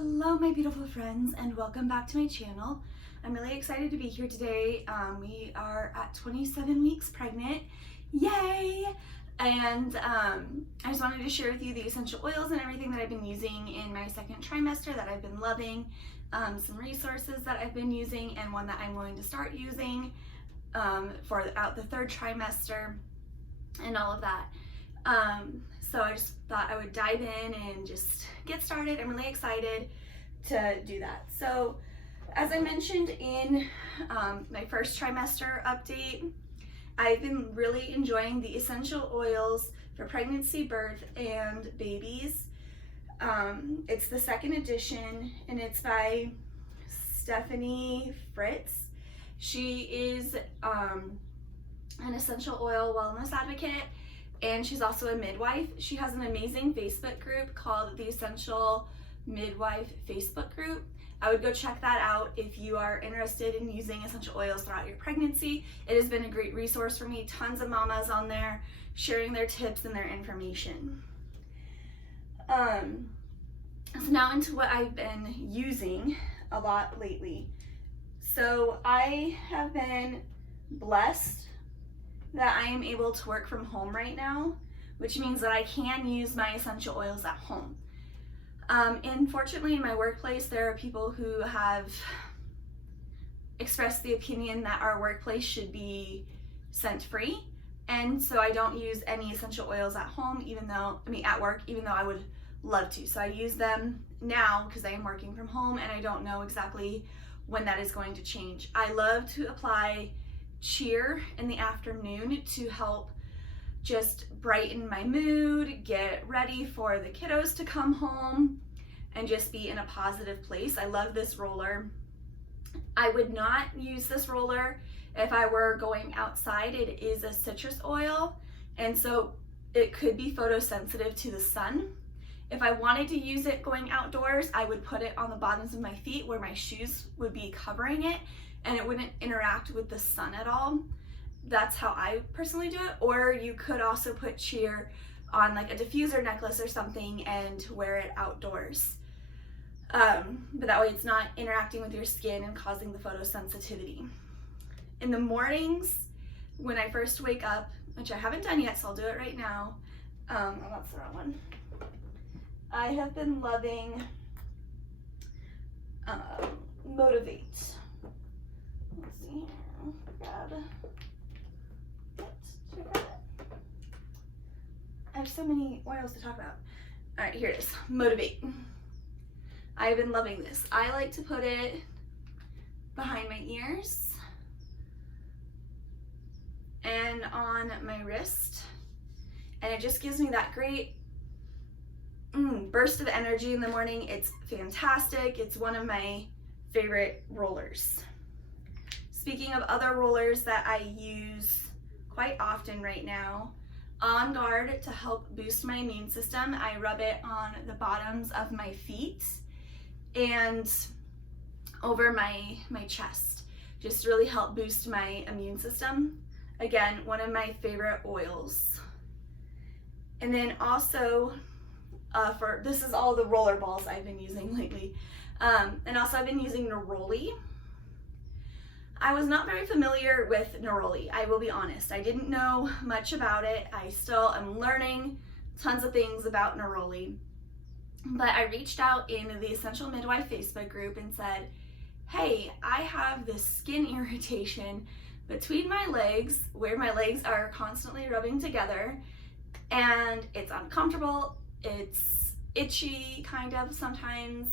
Hello my beautiful friends and welcome back to my channel. I'm really excited to be here today. We are at 27 weeks pregnant. Yay! And I just wanted to share with you the essential oils and everything that I've been using in my second trimester that I've been loving, some resources that I've been using, and one that I'm going to start using for the third trimester and all of that. So I just thought I would dive in and just get started. I'm really excited to do that. So as I mentioned in my first trimester update, I've been really enjoying the essential oils for pregnancy, birth, and babies. It's the second edition and it's by Stephanie Fritz. She is an essential oil wellness advocate, and she's also a midwife. She has an amazing Facebook group called the Essential Midwife Facebook group. I would go check that out if you are interested in using essential oils throughout your pregnancy. It has been a great resource for me. Tons of mamas on there sharing their tips and their information. So now into what I've been using a lot lately. So I have been blessed that I am able to work from home right now, which means that I can use my essential oils at home. Unfortunately, in my workplace, there are people who have expressed the opinion that our workplace should be scent free, and so I don't use any essential oils at home, at work, even though I would love to. So I use them now because I am working from home and I don't know exactly when that is going to change. I love to apply cheer in the afternoon to help just brighten my mood, get ready for the kiddos to come home, and just be in a positive place. I love this roller. I would not use this roller if I were going outside. It is a citrus oil, and so it could be photosensitive to the sun. If I wanted to use it going outdoors, I would put it on the bottoms of my feet where my shoes would be covering it, and it wouldn't interact with the sun at all. That's how I personally do it. Or you could also put cheer on like a diffuser necklace or something and wear it outdoors. But that way it's not interacting with your skin and causing the photosensitivity. In the mornings, when I first wake up, which I haven't done yet, so I'll do it right now. Oh, that's the wrong one. I have been loving Motivate. Let's see here. Grab it. I have so many oils to talk about. All right, here it is. Motivate. I've been loving this. I like to put it behind my ears and on my wrist, and it just gives me that great burst of energy in the morning. It's fantastic. It's one of my favorite rollers. Speaking of other rollers that I use quite often right now, On Guard to help boost my immune system, I rub it on the bottoms of my feet and over my chest, just really help boost my immune system. Again, one of my favorite oils. And then also this is all the roller balls I've been using lately. And also I've been using Neroli. I was not very familiar with Neroli, I will be honest. I didn't know much about it. I still am learning tons of things about Neroli. But I reached out in the Essential Midwife Facebook group and said, hey, I have this skin irritation between my legs where my legs are constantly rubbing together, and it's uncomfortable, it's itchy kind of sometimes,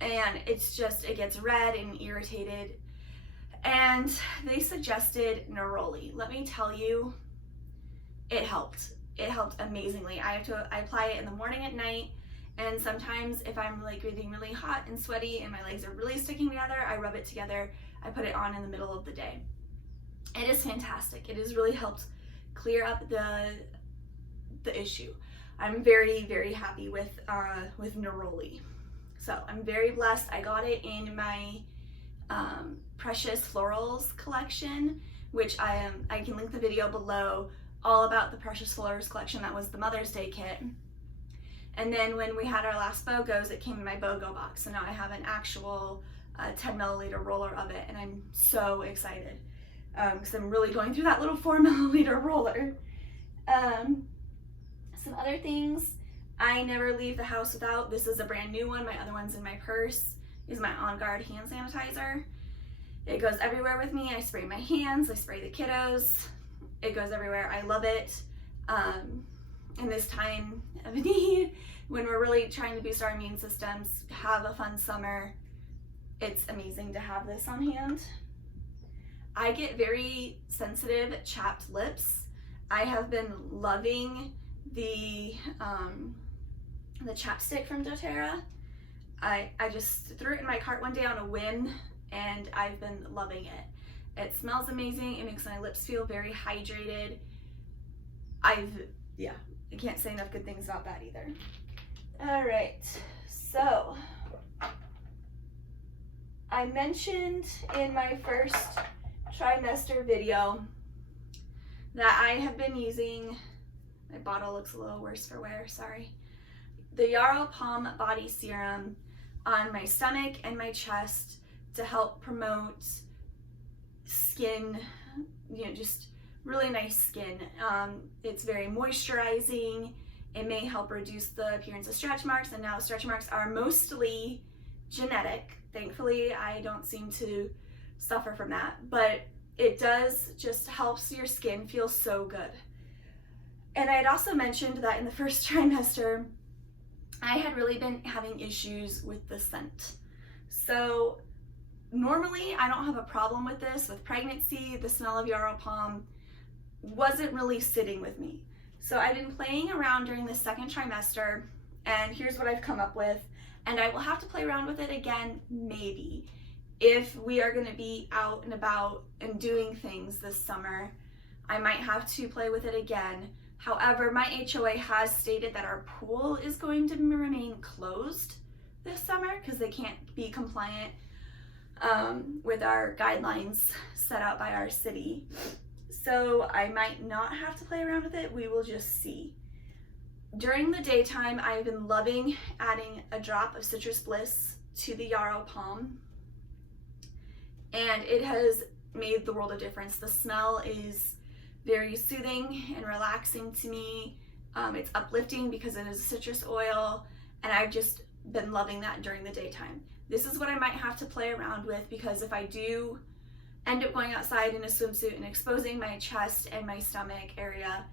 and it gets red and irritated. And they suggested Neroli. Let me tell you, it helped. It helped amazingly. I apply it in the morning, at night, and sometimes if I'm like getting really hot and sweaty and my legs are really sticking together, I rub it together. I put it on in the middle of the day. It is fantastic. It has really helped clear up the issue. I'm very, very happy with Neroli. So I'm very blessed. I got it in my Precious Florals collection, which I can link the video below all about the Precious Florals collection. That was the Mother's Day kit. And then when we had our last BOGOs, it came in my BOGO box. So now I have an actual 10 milliliter roller of it, and I'm so excited because I'm really going through that little 4 milliliter roller. Some other things I never leave the house without. This is a brand new one. My other one's in my purse. Is my On Guard hand sanitizer. It goes everywhere with me. I spray my hands. I spray the kiddos. It goes everywhere. I love it. In this time of need, when we're really trying to boost our immune systems, have a fun summer, it's amazing to have this on hand. I get very sensitive chapped lips. I have been loving the chapstick from Doterra. I just threw it in my cart one day on a whim, and I've been loving it. It smells amazing. It makes my lips feel very hydrated. I can't say enough good things about that either. All right, so I mentioned in my first trimester video that I have been using, my bottle looks a little worse for wear, sorry, the Yarrow Palm Body Serum on my stomach and my chest to help promote skin, just really nice skin. It's very moisturizing. It may help reduce the appearance of stretch marks, and now stretch marks are mostly genetic. Thankfully, I don't seem to suffer from that, but it does just helps your skin feel so good. And I had also mentioned that in the first trimester, I had really been having issues with the scent. So normally I don't have a problem with this. With pregnancy, the smell of Yarrow Palm wasn't really sitting with me. So I've been playing around during the second trimester, and here's what I've come up with. And I will have to play around with it again, maybe, if we are going to be out and about and doing things this summer. I might have to play with it again. However, my HOA has stated that our pool is going to remain closed this summer because they can't be compliant with our guidelines set out by our city. So I might not have to play around with it. We will just see. During the daytime, I've been loving adding a drop of Citrus Bliss to the Yarrow Palm, and it has made the world of difference. The smell is very soothing and relaxing to me. It's uplifting because it is citrus oil, and I've just been loving that during the daytime. This is what I might have to play around with, because if I do end up going outside in a swimsuit and exposing my chest and my stomach area,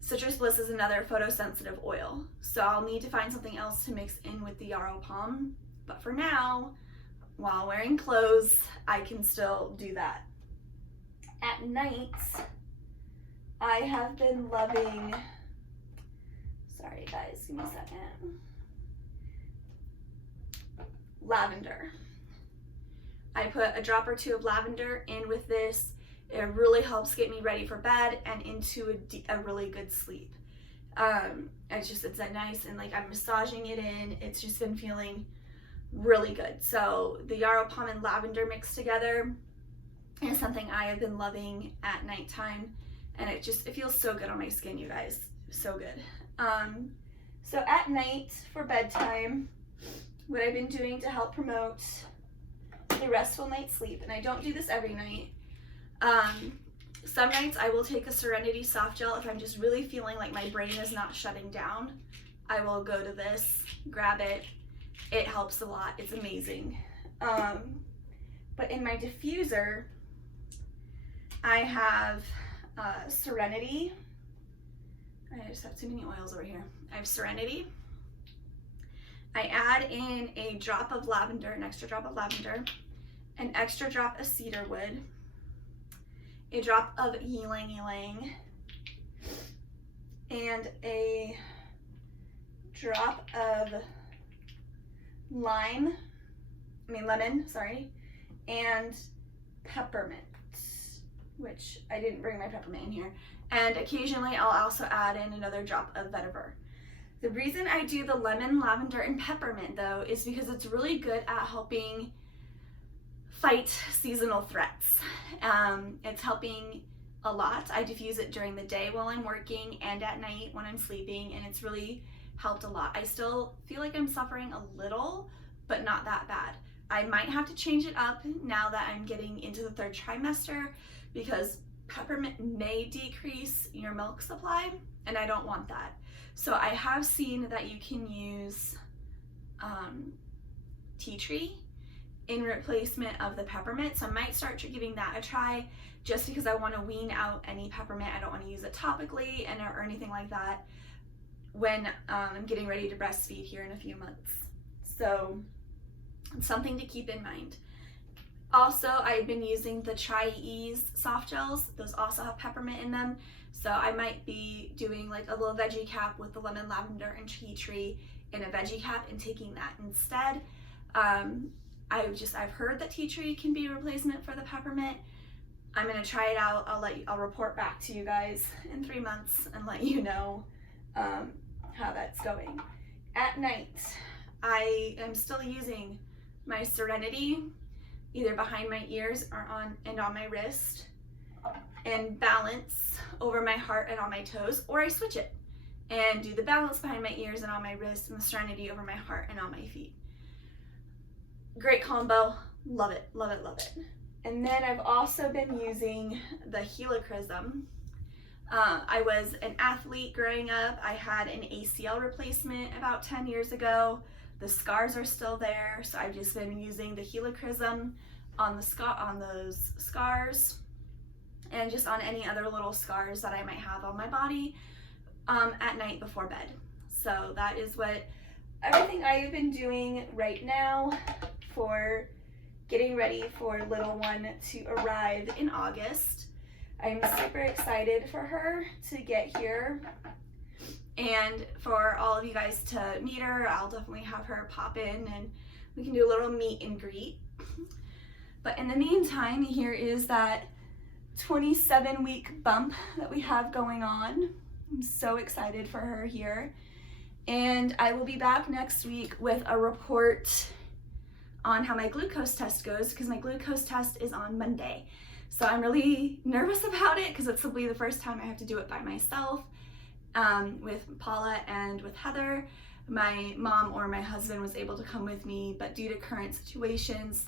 Citrus Bliss is another photosensitive oil, so I'll need to find something else to mix in with the Yarrow Palm. But for now, while wearing clothes, I can still do that. At night, I have been loving, sorry guys, give me a second, lavender. I put a drop or two of lavender in with this. It really helps get me ready for bed and into a really good sleep. It's that nice, and like I'm massaging it in. It's just been feeling really good. So the Yarrow Palm and lavender mixed together is something I have been loving at nighttime, and it feels so good on my skin, you guys. So good. So at night for bedtime, what I've been doing to help promote a restful night's sleep, and I don't do this every night. Some nights I will take a Serenity soft gel if I'm just really feeling like my brain is not shutting down. I will go to this, grab it. It helps a lot. It's amazing. But in my diffuser, I have Serenity. I just have too many oils over here. I have Serenity. I add in a drop of lavender, an extra drop of lavender, an extra drop of cedarwood, a drop of ylang ylang, and a drop of lemon, and peppermint, which I didn't bring my peppermint in here. And occasionally I'll also add in another drop of vetiver. The reason I do the lemon, lavender, and peppermint though is because it's really good at helping fight seasonal threats. It's helping a lot. I diffuse it during the day while I'm working and at night when I'm sleeping, and it's really helped a lot. I still feel like I'm suffering a little, but not that bad. I might have to change it up now that I'm getting into the 3rd trimester, because peppermint may decrease your milk supply, and I don't want that. So I have seen that you can use tea tree in replacement of the peppermint, so I might start giving that a try, just because I want to wean out any peppermint. I don't want to use it topically or anything like that when I'm getting ready to breastfeed here in a few months. So it's something to keep in mind. Also, I've been using the Tri-Ease soft gels. Those also have peppermint in them, so I might be doing like a little veggie cap with the lemon, lavender, and tea tree in a veggie cap and taking that instead. I've heard that tea tree can be a replacement for the peppermint. I'm gonna try it out. I'll report back to you guys in 3 months and let you know how that's going. At night, I am still using my Serenity, either behind my ears or on my wrist, and balance over my heart and on my toes, or I switch it and do the balance behind my ears and on my wrist, and the Serenity over my heart and on my feet. Great combo, love it, love it, love it. And then I've also been using the helichrysum. I was an athlete growing up. I had an ACL replacement about 10 years ago. The scars are still there, so I've just been using the helichrysum on those scars, and just on any other little scars that I might have on my body at night before bed. So that is everything I've been doing right now for getting ready for little one to arrive in August. I'm super excited for her to get here and for all of you guys to meet her. I'll definitely have her pop in and we can do a little meet and greet. But in the meantime, here is that 27-week bump that we have going on. I'm so excited for her here. And I will be back next week with a report on how my glucose test goes, because my glucose test is on Monday. So I'm really nervous about it, because it's will be the first time I have to do it by myself with Paula and with Heather. My mom or my husband was able to come with me, but due to current situations,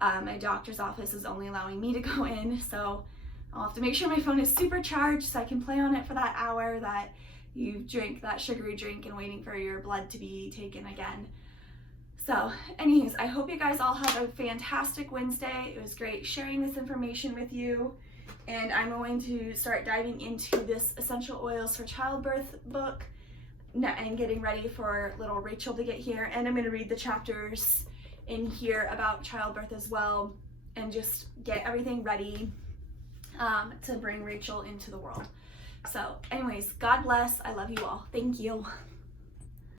my doctor's office is only allowing me to go in, so I'll have to make sure my phone is super charged so I can play on it for that hour that you drink that sugary drink and waiting for your blood to be taken again. So anyways, I hope you guys all have a fantastic Wednesday. It was great sharing this information with you, and I'm going to start diving into this essential oils for childbirth book and getting ready for little Rachel to get here. And I'm going to read the chapters in here about childbirth as well, and just get everything ready to bring Rachel into the world. So anyways, God bless. I love you all. Thank you.